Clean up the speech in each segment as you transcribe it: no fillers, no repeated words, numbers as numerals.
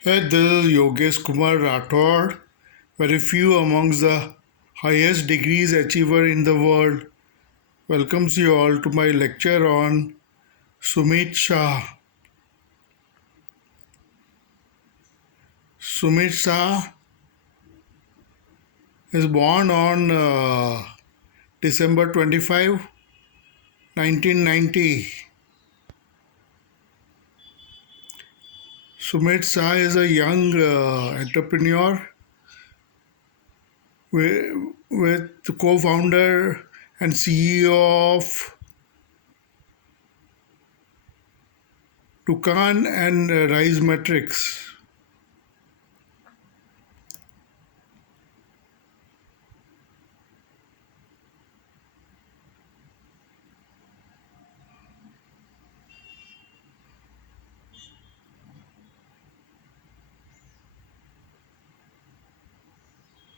Hey, this is Yogeshkumar Rathod. Very few amongst the highest degrees achiever in the world. Welcomes you all to my lecture on SUUMIT SHAH. SUUMIT SHAH is born on December 25, 1990. SUUMIT SHAH is a young entrepreneur with the co-founder and CEO of Dukaan and Rise Metrics.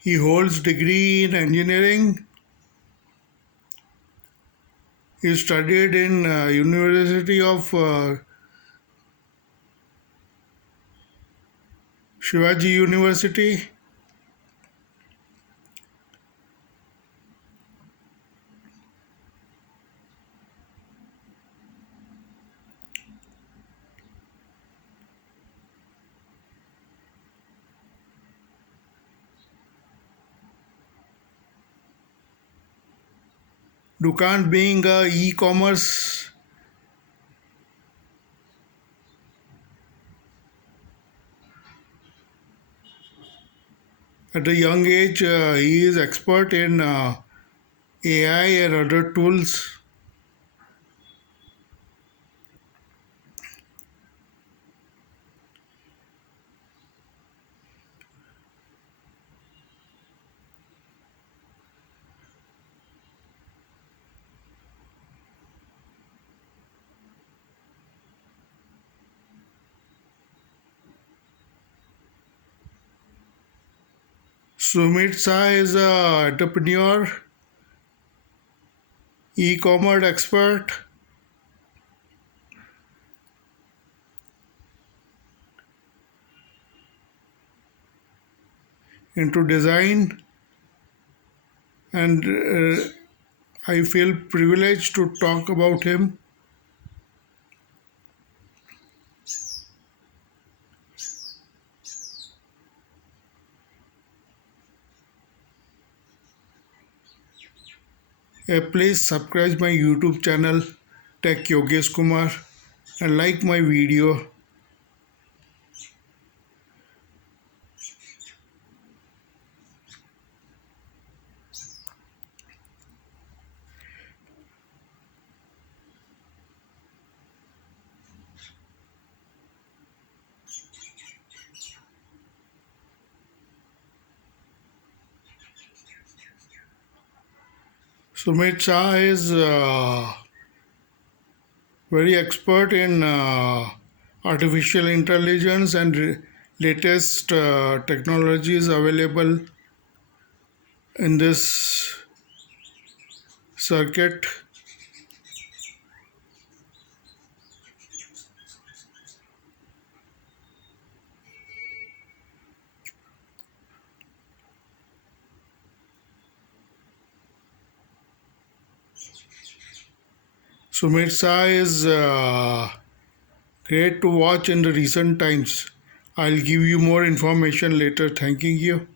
He holds degree in engineering. He studied in University of Shivaji University. Dukaan being a e-commerce. At a young age, he is expert in AI and other tools. Sumit Shah is a entrepreneur, e-commerce expert, into design, and I feel privileged to talk about him. Please subscribe my YouTube channel, Tech Yogeshkumar, and like my video. Sumit Shah is very expert in artificial intelligence and latest technologies available in this circuit. Sumit Shah is great to watch in the recent times. I'll give you more information later. Thanking you.